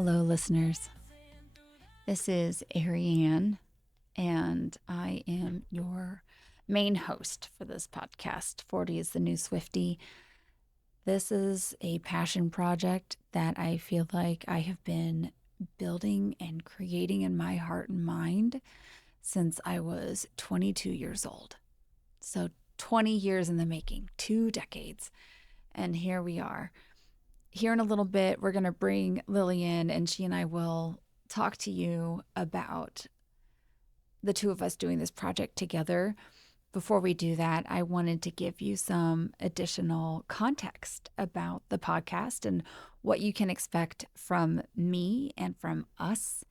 Hello, listeners. This is Arianne, and I am your main host for this podcast. 40 is the new Swiftie. This is a passion project that I feel like I have been building and creating in my heart and mind since I was 22 years old. So 20 years in the making, 2 decades. And here we are. Here in a little bit, we're going to bring Lily in, and she and I will talk to you about the two of us doing this project together. Before we do that, I wanted to give you some additional context about the podcast and what you can expect from me and from us.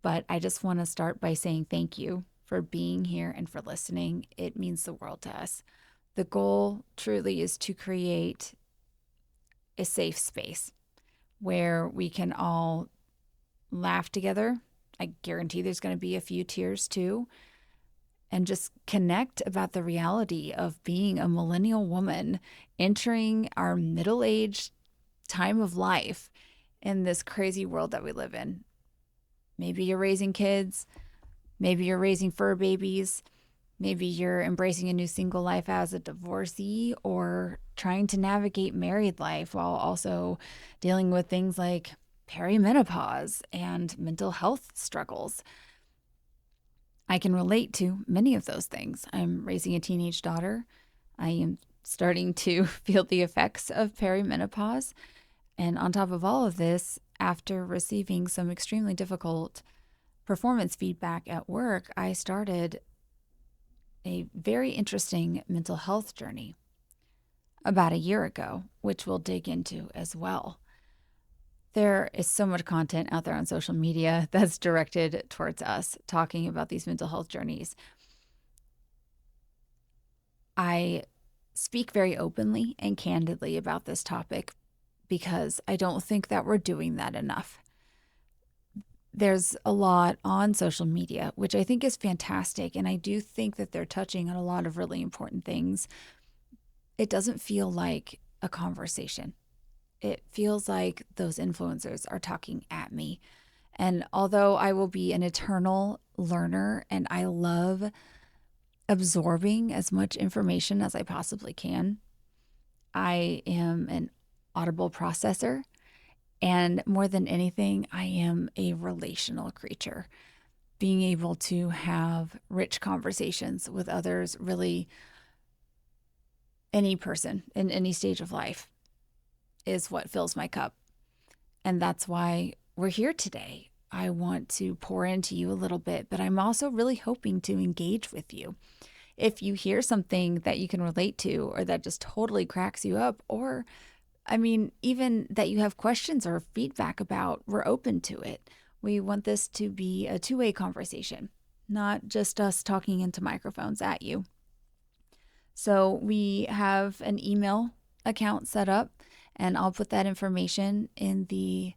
But I just want to start by saying thank you for being here and for listening. It means the world to us. The goal truly is to create a safe space where we can all laugh together. I guarantee there's going to be a few tears too, and just connect about the reality of being a millennial woman entering our middle-aged time of life in this crazy world that we live in. Maybe you're raising kids, maybe you're raising fur babies, maybe you're embracing a new single life as a divorcee or trying to navigate married life while also dealing with things like perimenopause and mental health struggles. I can relate to many of those things. I'm raising a teenage daughter. I am starting to feel the effects of perimenopause. And on top of all of this, after receiving some extremely difficult performance feedback at work, I started a very interesting mental health journey about a year ago, which we'll dig into as well. There is so much content out there on social media that's directed towards us talking about these mental health journeys. I speak very openly and candidly about this topic because I don't think that we're doing that enough. There's a lot on social media, which I think is fantastic. And I do think that they're touching on a lot of really important things. It doesn't feel like a conversation. It feels like those influencers are talking at me. And although I will be an eternal learner and I love absorbing as much information as I possibly can, I am an audible processor. And more than anything, I am a relational creature. Being able to have rich conversations with others, really any person in any stage of life, is what fills my cup. And that's why we're here today. I want to pour into you a little bit, but I'm also really hoping to engage with you. If you hear something that you can relate to or that just totally cracks you up, or even that you have questions or feedback about, we're open to it. We want this to be a two-way conversation, not just us talking into microphones at you. So we have an email account set up, and I'll put that information in the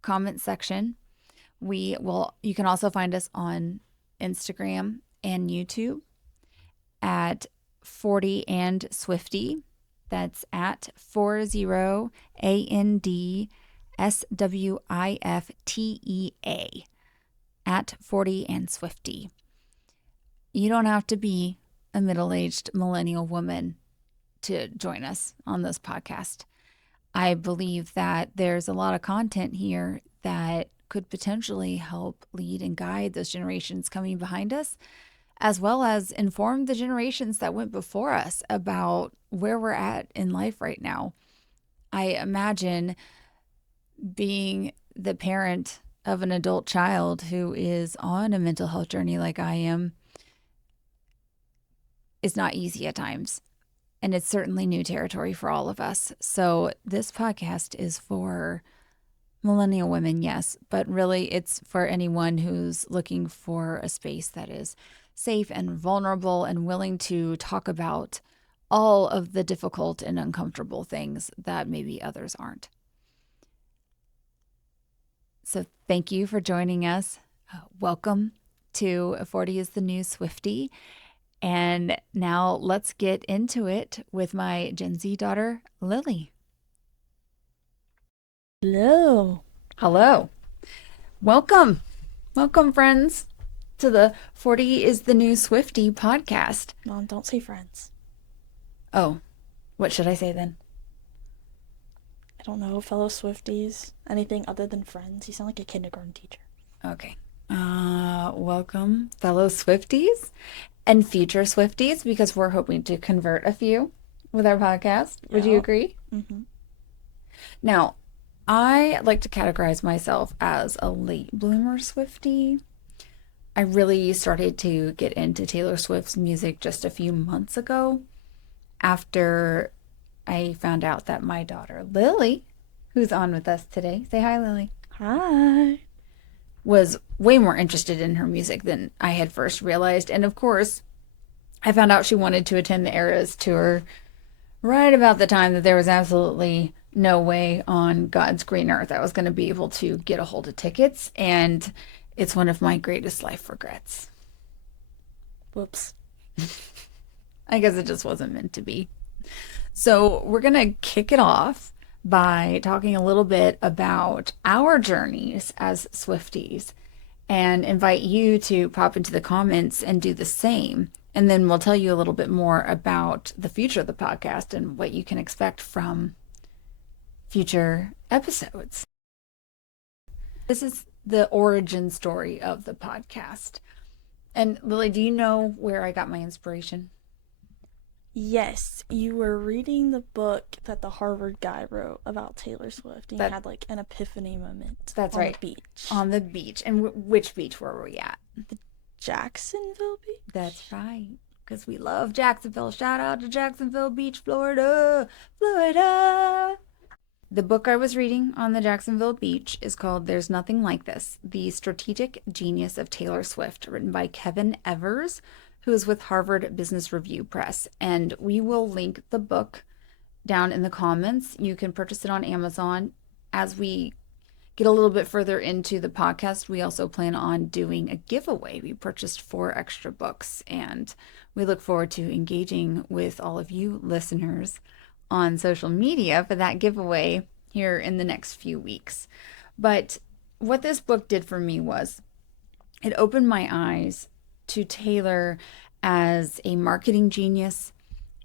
comment section. You can also find us on Instagram and YouTube at 40 and Swiftie. That's at 40ANDSWIFTEA at 40 and Swiftie. You don't have to be a middle-aged millennial woman to join us on this podcast. I believe that there's a lot of content here that could potentially help lead and guide those generations coming behind us, as well as inform the generations that went before us about where we're at in life right now. I imagine being the parent of an adult child who is on a mental health journey like I am is not easy at times. And it's certainly new territory for all of us. So this podcast is for millennial women, yes, but really it's for anyone who's looking for a space that is safe and vulnerable and willing to talk about all of the difficult and uncomfortable things that maybe others aren't. So thank you for joining us. Welcome to 40 is the New Swiftie. And now let's get into it with my Gen Z daughter, Lily. Hello. Hello. Welcome. Welcome, friends, to the 40 is the New Swiftie podcast. Mom, don't say friends. Oh, what should I say then? I don't know, fellow Swifties. Anything other than friends. You sound like a kindergarten teacher. Okay. Welcome, fellow Swifties and future Swifties, because we're hoping to convert a few with our podcast. Would you Yep. agree? Mm-hmm. Now, I like to categorize myself as a late bloomer Swiftie. I really started to get into Taylor Swift's music just a few months ago after I found out that my daughter, Lily, who's on with us today, say hi, Lily, Hi. was way more interested in her music than I had first realized. And of course, I found out she wanted to attend the Eras tour right about the time that there was absolutely no way on God's green earth I was going to be able to get a hold of tickets. And it's one of my greatest life regrets. Whoops. I guess it just wasn't meant to be. So, we're going to kick it off by talking a little bit about our journeys as Swifties and invite you to pop into the comments and do the same. And then we'll tell you a little bit more about the future of the podcast and what you can expect from future episodes. This is the origin story of the podcast. And Lily, do you know where I got my inspiration? Yes, you were reading the book that the Harvard guy wrote about Taylor Swift, and you That had like an epiphany moment that's on right. the beach. On the beach. And which beach were we at? Jacksonville Beach? That's right. Because we love Jacksonville. Shout out to Jacksonville Beach, Florida. Florida. The book I was reading on the Jacksonville beach is called There's Nothing Like This: The Strategic Genius of Taylor Swift, written by Kevin Evers, who is with Harvard Business Review Press. And we will link the book down in the comments. You can purchase it on Amazon. As we get a little bit further into the podcast, we also plan on doing a giveaway. We purchased 4 extra books, and we look forward to engaging with all of you listeners on social media for that giveaway here in the next few weeks. But what this book did for me was it opened my eyes to Taylor as a marketing genius.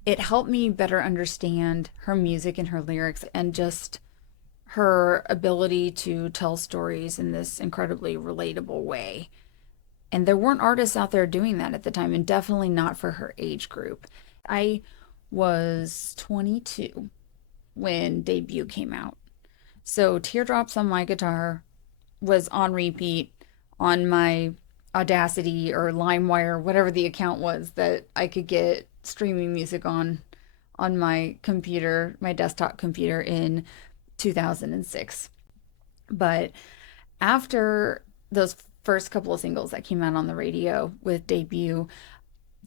It helped me better understand her music and her lyrics and just her ability to tell stories in this incredibly relatable way. And there weren't artists out there doing that at the time, and definitely not for her age group. I was 22 when Debut came out. So Teardrops on My Guitar was on repeat on my Audacity or LimeWire, whatever the account was that I could get streaming music on my computer, my desktop computer in 2006. But after those first couple of singles that came out on the radio with Debut,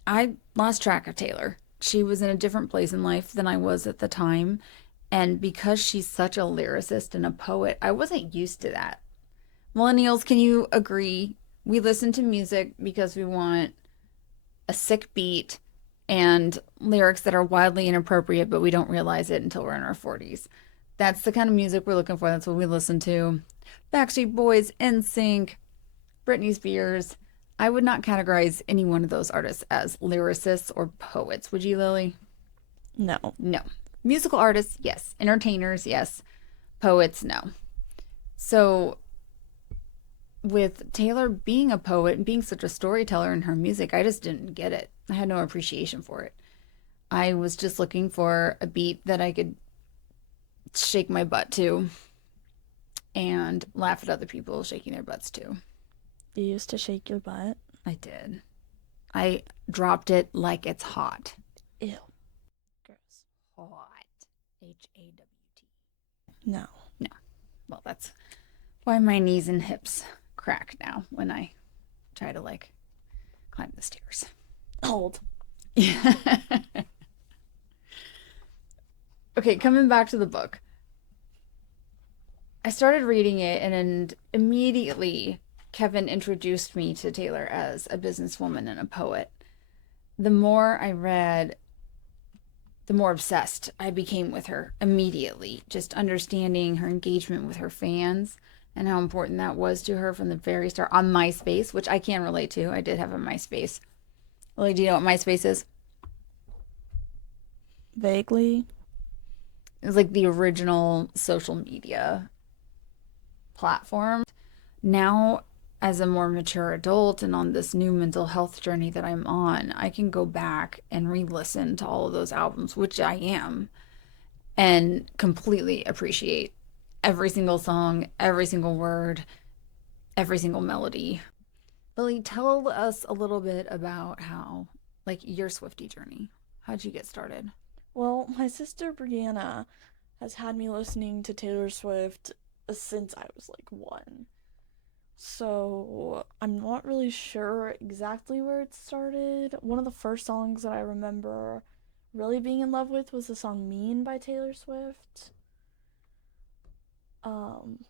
I lost track of Taylor. She was in a different place in life than I was at the time. And because she's such a lyricist and a poet, I wasn't used to that. Millennials, can you agree? We listen to music because we want a sick beat and lyrics that are wildly inappropriate, but we don't realize it until we're in our 40s. That's the kind of music we're looking for. That's what we listen to. Backstreet Boys, NSYNC, Britney Spears. I would not categorize any one of those artists as lyricists or poets. Would you, Lily? No. No. Musical artists, yes. Entertainers, yes. Poets, no. So, with Taylor being a poet and being such a storyteller in her music, I just didn't get it. I had no appreciation for it. I was just looking for a beat that I could shake my butt to and laugh at other people shaking their butts too. You used to shake your butt? I did. I dropped it like it's hot. Ew. Gross. Hot. HAWT. No. No. Well, that's why my knees and hips crack now when I try to like climb the stairs. Old. Yeah. Okay, coming back to the book. I started reading it, and immediately Kevin introduced me to Taylor as a businesswoman and a poet. The more I read, the more obsessed I became with her immediately, just understanding her engagement with her fans and how important that was to her from the very start on MySpace, which I can relate to. I did have a MySpace. Lily, do you know what MySpace is? Vaguely. It was like the original social media platform. Now, as a more mature adult and on this new mental health journey that I'm on, I can go back and re listen to all of those albums, which I am, and completely appreciate every single song, every single word, every single melody. Lily, tell us a little bit about how, like, your Swiftie journey. How'd you get started? Well, my sister Brianna has had me listening to Taylor Swift since I was like one. So I'm not really sure exactly where it started. One of the first songs that I remember really being in love with was the song Mean by Taylor Swift. Um,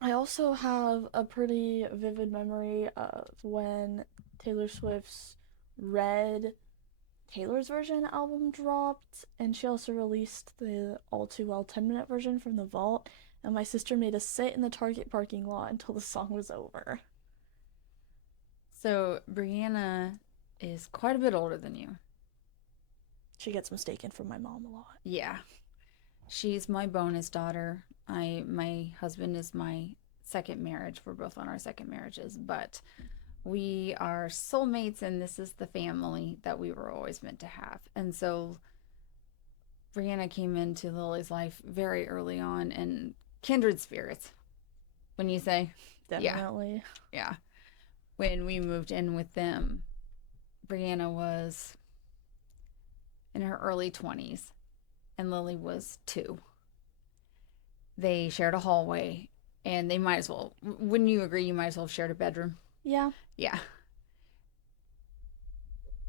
I also have a pretty vivid memory of when Taylor Swift's Red Taylor's version album dropped, and she also released the All Too Well 10-minute version from the vault, and my sister made us sit in the Target parking lot until the song was over. So, Brianna is quite a bit older than you. She gets mistaken for my mom a lot. Yeah. She's my bonus daughter. My husband is my second marriage. We're both on our second marriages, but we are soulmates and this is the family that we were always meant to have. And so Brianna came into Lily's life very early on and kindred spirits. When you say, yeah, Definitely. yeah. When we moved in with them, Brianna was in her early 20s and Lily was 2. They shared a hallway and they might as well, wouldn't you agree, you might as well have shared a bedroom? Yeah. Yeah.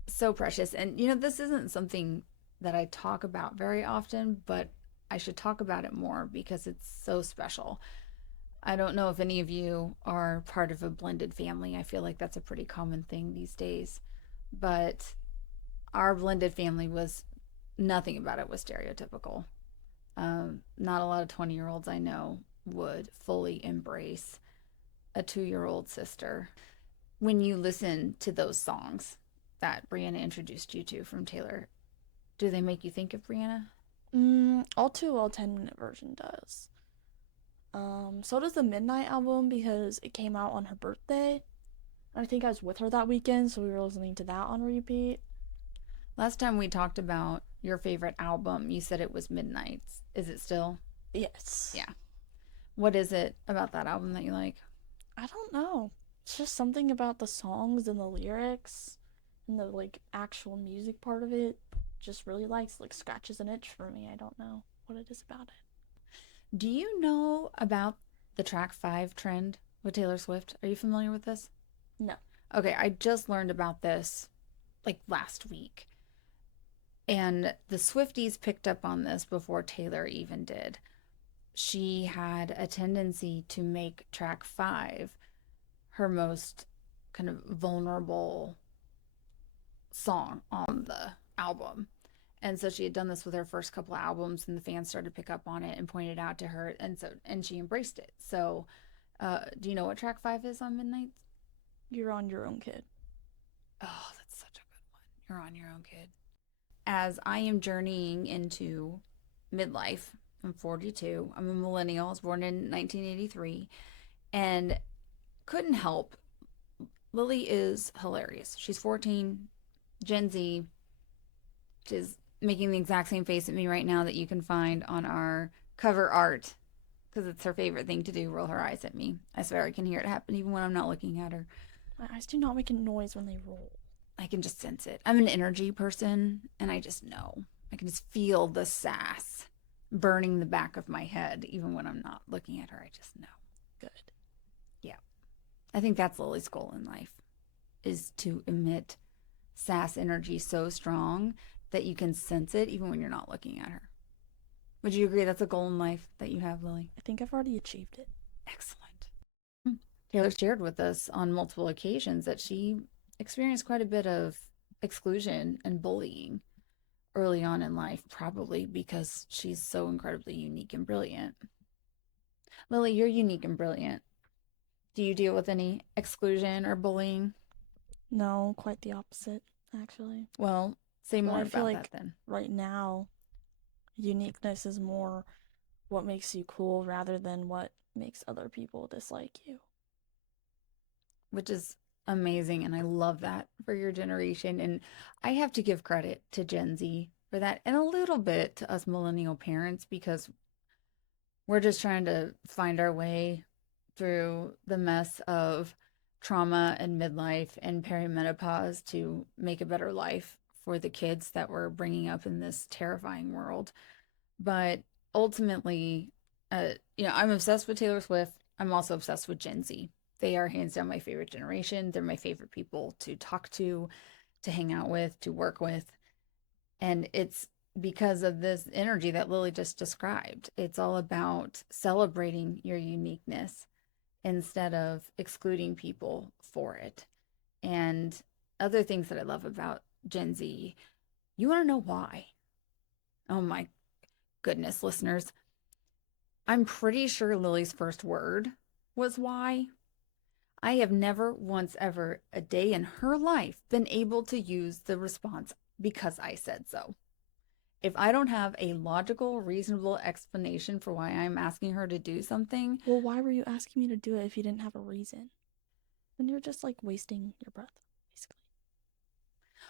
So precious. And, this isn't something that I talk about very often, but I should talk about it more because it's so special. I don't know if any of you are part of a blended family. I feel like that's a pretty common thing these days. But our blended family was nothing about it was stereotypical. Not a lot of 20-year-olds I know would fully embrace a 2-year-old sister. When you listen to those songs that Brianna introduced you to from Taylor, do they make you think of Brianna? All Too Well 10-minute version does. So does the Midnight album because it came out on her birthday. I think I was with her that weekend, so we were listening to that on repeat. Last time we talked about your favorite album, you said it was Midnights. Is it still? Yes. Yeah. What is it about that album that you like? I don't know. It's just something about the songs and the lyrics and the like actual music part of it just really like scratches an itch for me. I don't know what it is about it. Do you know about the track 5 trend with Taylor Swift? Are you familiar with this? No. Okay, I just learned about this like last week. And the Swifties picked up on this before Taylor even did. She had a tendency to make track 5 her most kind of vulnerable song on the album. And so she had done this with her first couple of albums, and the fans started to pick up on it and pointed out to her, and she embraced it. So, do you know what track 5 is on Midnight? You're on your own, kid. Oh, that's such a good one. You're on your own, kid. As I am journeying into midlife, I'm 42. I'm a millennial. I was born in 1983, and couldn't help. Lily is hilarious. She's 14, Gen Z. Is making the exact same face at me right now that you can find on our cover art because it's her favorite thing to do, roll her eyes at me. I swear I can hear it happen even when I'm not looking at her. My eyes do not make a noise when they roll. I can just sense it. I'm an energy person and I just know. I can just feel the sass burning the back of my head even when I'm not looking at her. I just know. Good. Yeah. I think that's Lily's goal in life is to emit sass energy so strong that you can sense it even when you're not looking at her. Would you agree that's a goal in life that you have, Lily? I think I've already achieved it. Excellent. Taylor shared with us on multiple occasions that she experienced quite a bit of exclusion and bullying early on in life, probably because she's so incredibly unique and brilliant. Lily, you're unique and brilliant. Do you deal with any exclusion or bullying? No, quite the opposite, actually. Well, say But more I feel about that like then. right now, uniqueness is more what makes you cool rather than what makes other people dislike you. Which is amazing. And I love that for your generation. And I have to give credit to Gen Z for that and a little bit to us millennial parents because we're just trying to find our way through the mess of trauma and midlife and perimenopause to make a better life for the kids that we're bringing up in this terrifying world. But ultimately, I'm obsessed with Taylor Swift. I'm also obsessed with Gen Z. They are hands down my favorite generation. They're my favorite people to talk to hang out with, to work with. And it's because of this energy that Lily just described. It's all about celebrating your uniqueness instead of excluding people for it. And other things that I love about Gen Z, you want to know why? Oh my goodness, listeners. I'm pretty sure Lily's first word was why. I have never once ever a day in her life been able to use the response because I said so. If I don't have a logical, reasonable explanation for why I'm asking her to do something, Well, why were you asking me to do it if you didn't have a reason? Then you're just like wasting your breath, basically.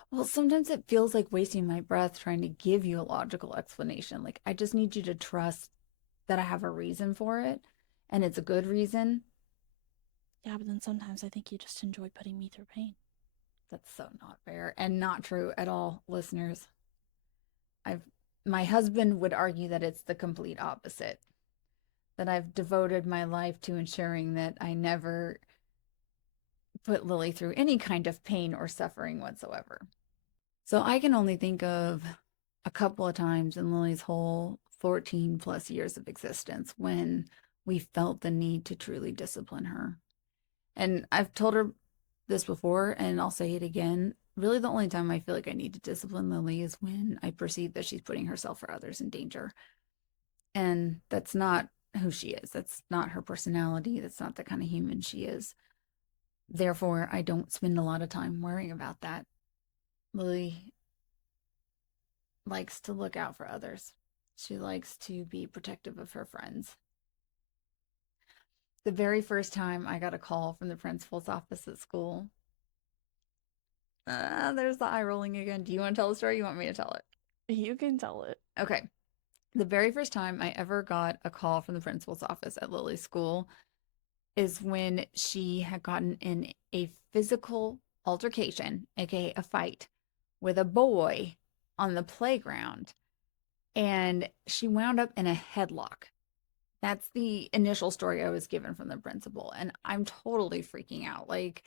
well, sometimes it feels like wasting my breath trying to give you a logical explanation. Like, I just need you to trust that I have a reason for it and it's a good reason. Yeah, but then sometimes I think you just enjoy putting me through pain. That's so not fair and not true at all, listeners. I've my husband would argue that it's the complete opposite, that I've devoted my life to ensuring that I never put Lily through any kind of pain or suffering whatsoever. So I can only think of a couple of times in Lily's whole 14 plus years of existence when we felt the need to truly discipline her. And I've told her this before, and I'll say it again. Really, the only time I feel like I need to discipline Lily is when I perceive that she's putting herself or others in danger. And that's not who she is. That's not her personality. That's not the kind of human she is. Therefore, I don't spend a lot of time worrying about that. Lily likes to look out for others. She likes to be protective of her friends. The very first time I got a call from the principal's office at school, there's the eye rolling again. Do you want to tell the story? You want me to tell it? You can tell it. Okay. The very first time I ever got a call from the principal's office at Lily's school is when she had gotten in a physical altercation, aka a fight, with a boy on the playground. And she wound up in a headlock. That's the initial story I was given from the principal. And I'm totally freaking out. Like,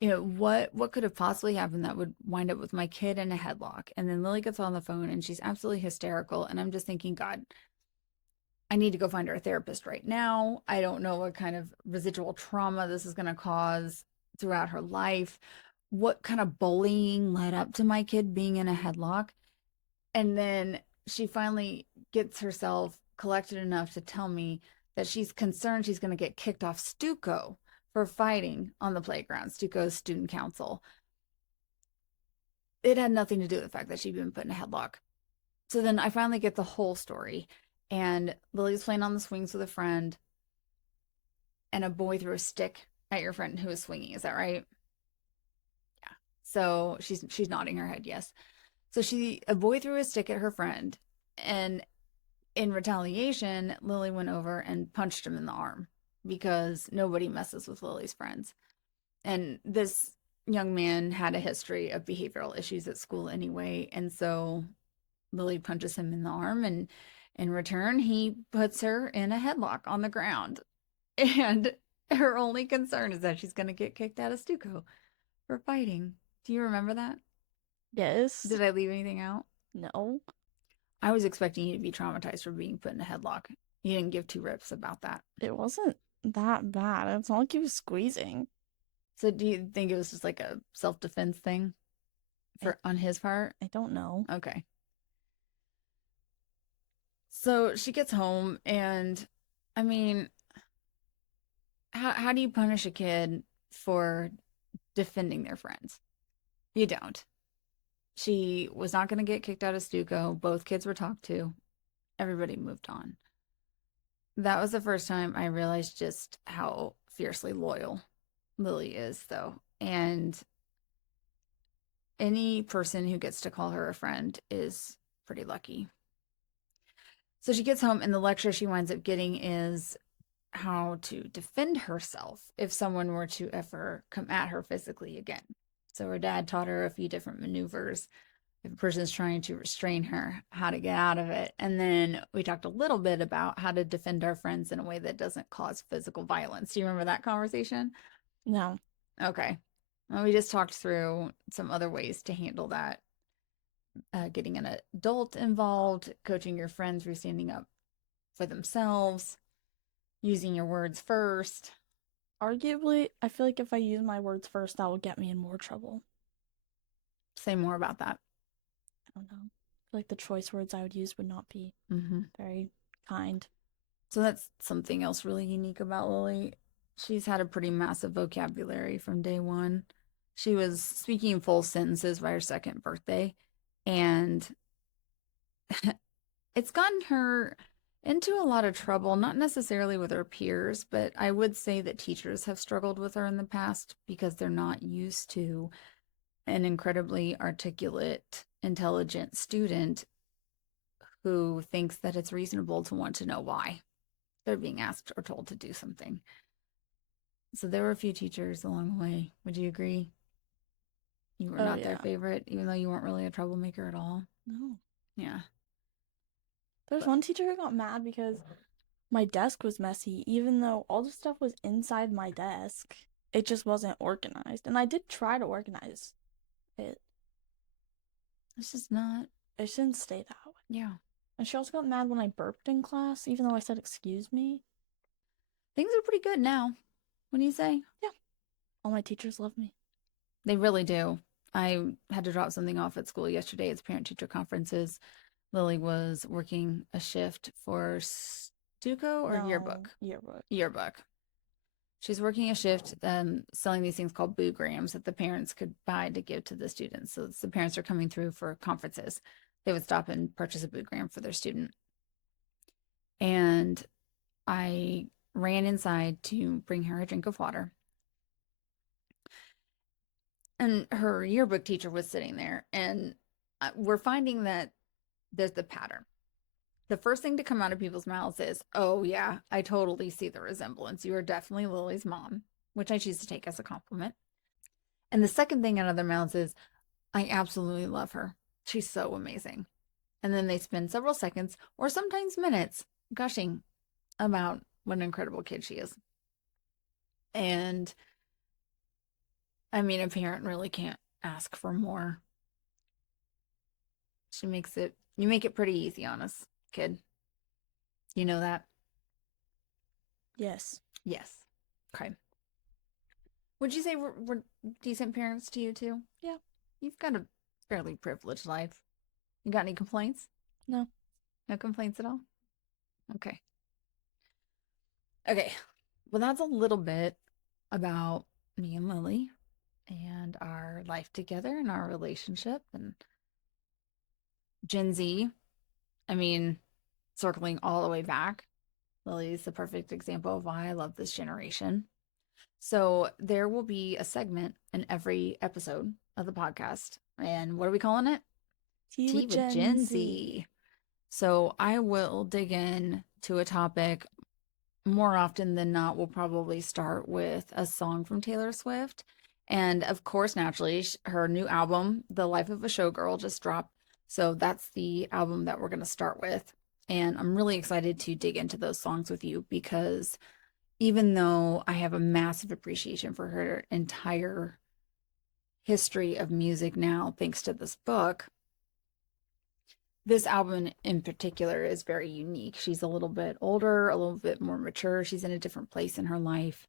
what could have possibly happened that would wind up with my kid in a headlock? And then Lily gets on the phone and she's absolutely hysterical. And I'm just thinking, God, I need to go find her a therapist right now. I don't know what kind of residual trauma this is going to cause throughout her life. What kind of bullying led up to my kid being in a headlock? And then she finally gets herself collected enough to tell me that she's concerned she's going to get kicked off Stuco for fighting on the playground, Stuco's student council. It had nothing to do with the fact that she'd been put in a headlock. So then I finally get the whole story. And Lily's playing on the swings with a friend, and a boy threw a stick at your friend who was swinging. Is that right? Yeah. So she's nodding her head, yes. So a boy threw a stick at her friend, and in retaliation, Lily went over and punched him in the arm because nobody messes with Lily's friends. And this young man had a history of behavioral issues at school anyway. And so Lily punches him in the arm, and in return, he puts her in a headlock on the ground. And her only concern is that she's going to get kicked out of Stuco for fighting. Do you remember that? Yes. Did I leave anything out? No. I was expecting you to be traumatized for being put in a headlock. You didn't give two rips about that. It wasn't that bad. It's not like he was squeezing. So do you think it was just like a self-defense thing I for on his part? I don't know. Okay. So she gets home and I mean, how do you punish a kid for defending their friends? You don't. She was not going to get kicked out of Stuco. Both kids were talked to. Everybody moved on. That was the first time I realized just how fiercely loyal Lily is, though. And any person who gets to call her a friend is pretty lucky. So she gets home, and the lecture she winds up getting is how to defend herself if someone were to ever come at her physically again. So her dad taught her a few different maneuvers if a person's trying to restrain her, how to get out of it. And then we talked a little bit about how to defend our friends in a way that doesn't cause physical violence. Do you remember that conversation? No. Okay. Well, we just talked through some other ways to handle that. Getting an adult involved, coaching your friends through standing up for themselves, using your words first. Arguably, I feel like if I use my words first, that will get me in more trouble. Say more about that. I don't know. I feel like the choice words I would use would not be Mm-hmm. very kind. So that's something else really unique about Lily. She's had a pretty massive vocabulary from day one. She was speaking full sentences by her second birthday, and it's gotten her into a lot of trouble, not necessarily with her peers, but I would say that teachers have struggled with her in the past because they're not used to an incredibly articulate, intelligent student who thinks that it's reasonable to want to know why they're being asked or told to do something. So there were a few teachers along the way. Would you agree? You were Oh, not their yeah. favorite, even though you weren't really a troublemaker at all. No. Yeah. There's But one teacher who got mad because my desk was messy, even though all the stuff was inside my desk. It just wasn't organized. And I did try to organize it. it's just not, It shouldn't stay that way. yeah. And she also got mad when I burped in class, even though I said excuse me. Things are pretty good now, when you say. Yeah, all my teachers love me. They really do. I had to drop something off at school yesterday. It's parent teacher conferences. Lily was working a shift for Stuco or No, yearbook? yearbook. Yearbook. She's working a shift selling these things called boograms that the parents could buy to give to the students. So the parents are coming through for conferences. They would stop and purchase a boogram for their student. And I ran inside to bring her a drink of water. And her yearbook teacher was sitting there. And we're finding that there's the pattern. The first thing to come out of people's mouths is, oh, yeah, I totally see the resemblance. You are definitely Lily's mom, which I choose to take as a compliment. And the second thing out of their mouths is, I absolutely love her. She's so amazing. And then they spend several seconds or sometimes minutes gushing about what an incredible kid she is. And I mean, a parent really can't ask for more. You make it pretty easy on us, kid. You know that? Yes. Yes. Okay. Would you say we're decent parents to you too? Yeah. You've got a fairly privileged life. You got any complaints? No. No complaints at all? Okay. Okay. Well, that's a little bit about me and Lily and our life together and our relationship and Gen Z. I mean, circling all the way back, Lily's the perfect example of why I love this generation. So there will be a segment in every episode of the podcast. And what are we calling it? Tea Tea with with Gen Gen Z. Z. So I will dig in to a topic more often than not. We'll probably start with a song from Taylor Swift. And of course, naturally, her new album, The Life of a Showgirl, just dropped. So that's the album that we're going to start with. And I'm really excited to dig into those songs with you because even though I have a massive appreciation for her entire history of music now, thanks to this book, this album in particular is very unique. She's a little bit older, a little bit more mature. She's in a different place in her life.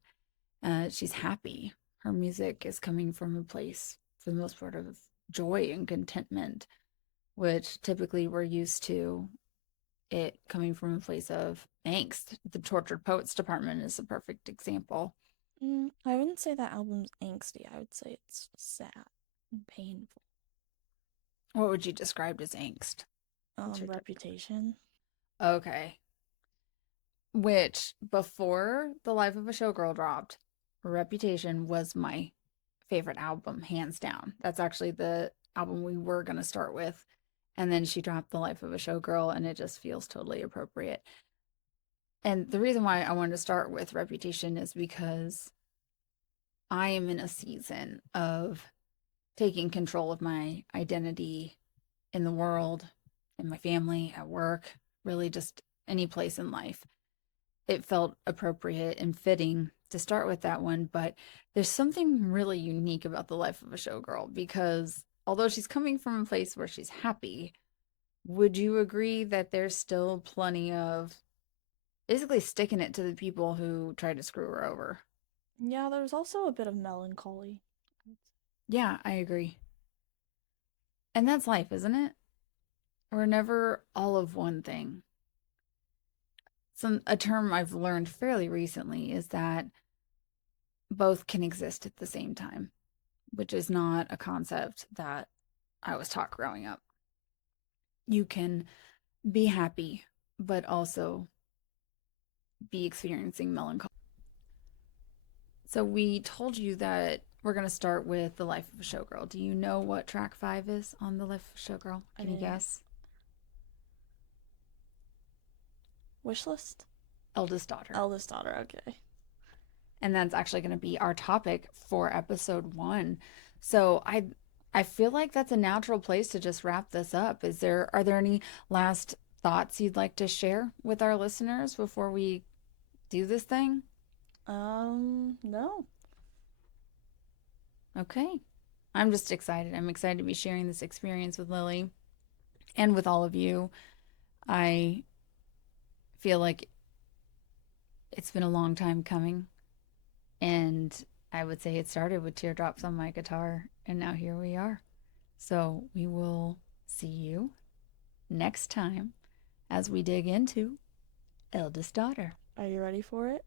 She's happy. Her music is coming from a place, for the most part, of joy and contentment, which typically we're used to it coming from a place of angst. The Tortured Poets Department is a perfect example. I wouldn't say that album's angsty. I would say it's sad and painful. What would you describe as angst? What's your Reputation. Okay. Which before The Life of a Showgirl dropped, Reputation was my favorite album, hands down. That's actually the album we were going to start with. And then she dropped The Life of a Showgirl, and it just feels totally appropriate. And the reason why I wanted to start with Reputation is because I am in a season of taking control of my identity in the world, in my family, at work, really just any place in life. It felt appropriate and fitting to start with that one, but there's something really unique about The Life of a Showgirl because although she's coming from a place where she's happy, would you agree that there's still plenty of basically sticking it to the people who tried to screw her over? Yeah, there's also a bit of melancholy. Yeah, I agree. And that's life, isn't it? We're never all of one thing. A term I've learned fairly recently is that both can exist at the same time, which is not a concept that I was taught growing up. You can be happy, but also be experiencing melancholy. So we told you that we're going to start with The Life of a Showgirl. Do you know what track 5 is on The Life of a Showgirl? I Can you didn't. guess? Wishlist? Eldest Daughter. Eldest daughter, okay. And that's actually going to be our topic for episode 1. So I feel like that's a natural place to just wrap this up. Are there any last thoughts you'd like to share with our listeners before we do this thing? No. Okay. I'm just excited. I'm excited to be sharing this experience with Lily and with all of you. I feel like it's been a long time coming, and I would say it started with teardrops on my guitar, and now here we are. So we will see you next time as we dig into Eldest Daughter. Are you ready for it?